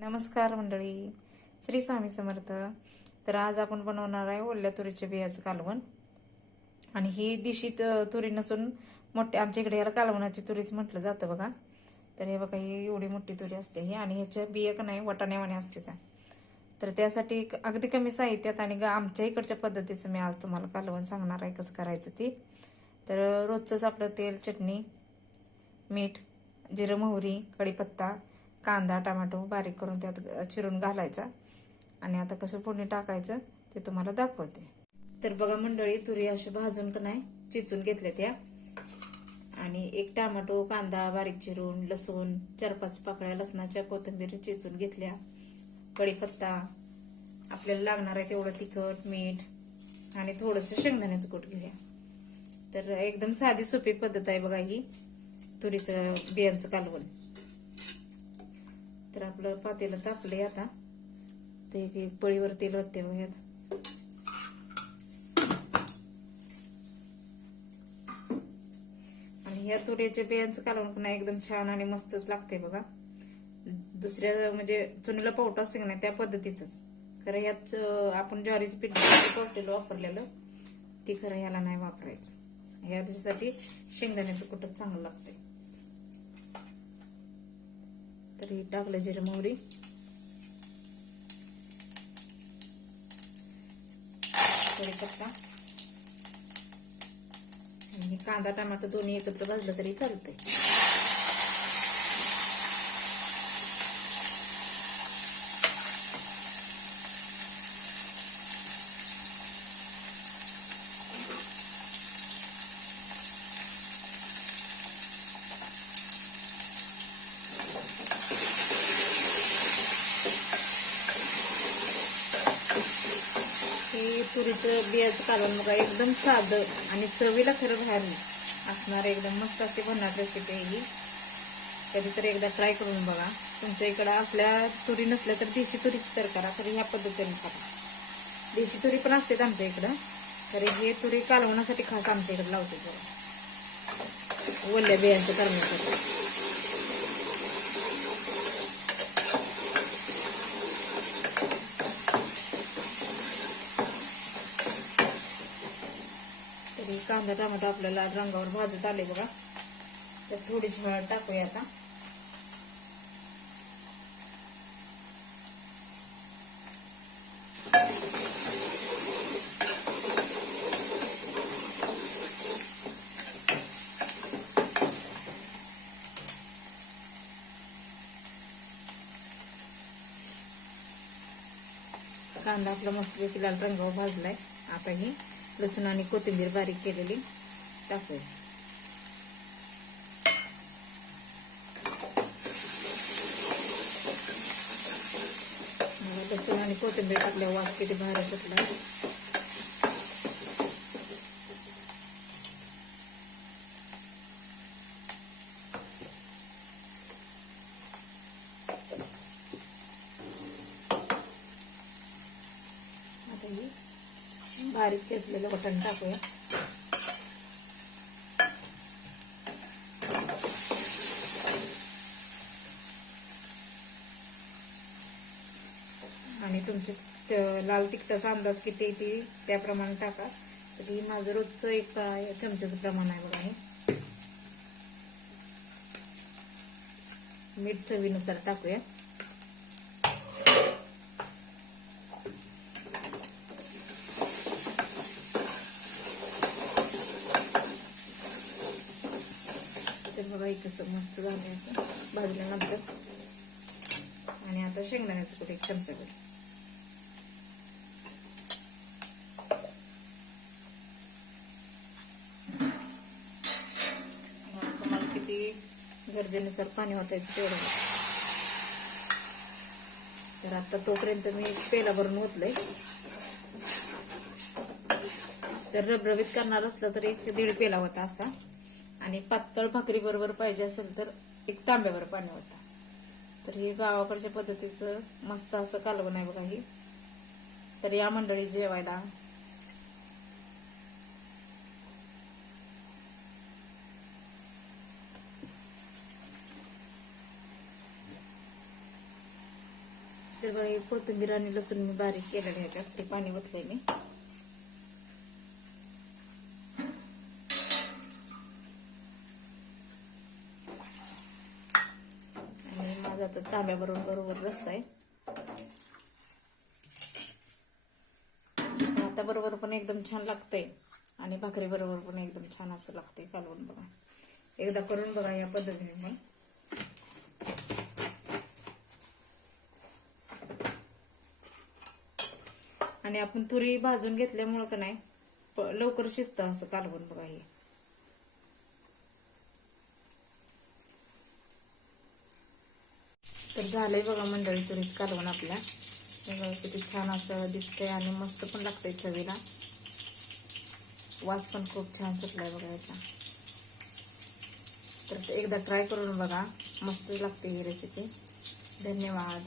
नमस्कार मंडळी, श्री स्वामी समर्थ. तर आज आपण बनवणार आहे ओल्या तुरीच्या बियाचं कालवण. आणि ही दिशी तुरी नसून मोठी, आमच्या इकडे याला कालवणाची तुरीच म्हटलं जातं बघा. तर हे बघा, ही एवढी मोठी तुरी असते ही, आणि ह्याच्या बिया का नाही वाटाण्यावाने असते त्या. तर त्यासाठी अगदी कमी साहित्यात आणि आमच्या इकडच्या पद्धतीचं मी आज तुम्हाला कालवण सांगणार आहे कसं करायचं ती. तर रोजचंच आपलं तेल, चटणी, मीठ, जिरं, मोहरी, कढीपत्ता, कांदा, टोमॅटो बारीक करून त्यात चिरून घालायचा. आणि आता कसं फोडणी टाकायचं ते तुम्हाला दाखवते. तर बघा मंडळी, तुरी अशी भाजून का नाही चिचून घेतल्या त्या. आणि एक टोमॅटो, कांदा बारीक चिरून, लसूण 4-5 पाकळ्या लसणाच्या, कोथिंबीर चिचून घेतल्या, कढीपत्ता, आपल्याला लागणार आहे तेवढं तिखट, मीठ आणि थोडंसं शेंगदाण्याचं कूट घेऊया. तर एकदम साधी सोपी पद्धत आहे बघा ही तुरीचं बियांचं कालवण. तर आपलं पातेलं तापलंय आता. ते एक पळीवर तेल होते बघा. आणि या तुरीच्या बियांचं कालवण पण एकदम छान आणि मस्तच लागते बघा. दुसऱ्या म्हणजे चुनीला पावटा असते का नाही त्या पद्धतीच. खरं यात आपण ज्वारीचं पीठ पावटेलं वापरलेलं ती खरं ह्याला नाही वापरायचं. यासाठी शेंगदाण्याचं कुठं चांगलं लागतंय. तरी टाकलं जिरं, मोहरी, कढीपत्ता आणि कांदा टोमॅटो दोन्ही एकत्र भाजलं तरी चालतंय. हे तुरीचं बियाचं कालवण बघा, एकदम साधं आणि चवीला खरं भारी असणार, एकदम मस्त अशी बनणार रेसिपी आहे ही. कधीतरी एकदा ट्राय करून बघा. तुमच्या इकडं असल्या तुरी नसल्या तर देशी तुरीच तर करा, तरी ह्या पद्धतीने करा. देशी तुरी पण असते आमच्या इकडं, तरी हे तुरी कालवण्यासाठी खास आमच्या इकडे लावते जरा ओल्या बियांचं करण्यासाठी. तरी कांदा टोमॅटो आपल्याला रंगावर भाजत आले बघा. तर थोडीशी हळद टाकूया आता. कांदा आपला मस्तपैकी लाल रंगावर भाजलाय. आता ही लसूण आणि कोथिंबीर बारीक केलेली टाकूया. लसूण आणि कोथिंबीर टाकल्या वास किती भारी सुटला. आता ही बारीक चिरलेलं वाटण टाकूया. आणि तुमचे लाल तिखटाचा अंदाज किती येते त्याप्रमाणे टाका. तरी माझं रोजचं 1 चमच्याचं प्रमाण आहे बघा. हे मीठ चवीनुसार टाकूया. तर बघा कसं मस्त झालंय असं भाजल्यानंतर. आणि आता शेंगदाण्याचं कूट 1 चमचाभर. तुम्हाला किती गरजेनुसार पाणी ओतायचं तेवढं. तर आता तोपर्यंत मी पेला भरून ओतलंय. तर रबरबीत करणार असलं तर 1-1.5 पेला होता असा. आणि पातळ भाकरी बरोबर पाहिजे असेल तर 1 तांब्यावर पाणी होता. तर हे गावाकडच्या पद्धतीचं मस्त असं कालवण आहे बघा ही. तर या मंडळी जेवायला. तर बघा हे कोथिंबीर आणि लसूण मी बारीक केलेलं ह्याच्यात ते पाणी ओतलंय मी. आणि माझा आता तांब्याबरोबर रस्सा आहे. आता बरोबर पण एकदम छान लागतंय आणि भाकरी बरोबर पण एकदम छान असं लागतंय कालवण. बघा एकदा करून बघा या पद्धतीने मग. आणि आपण तुरी भाजून घेतल्यामुळं का नाही लवकर शिजतं असं कालवण. बघा हे तर झालंय बघा मंडळी तुरीच कालवण आपल्या. बघा किती छान असं दिसतंय आणि मस्त पण लागतंय चवीला. वास पण खूप छान सुटलाय बघा याचा. तर एकदा ट्राय करून बघा, मस्त लागते ही रेसिपी. धन्यवाद.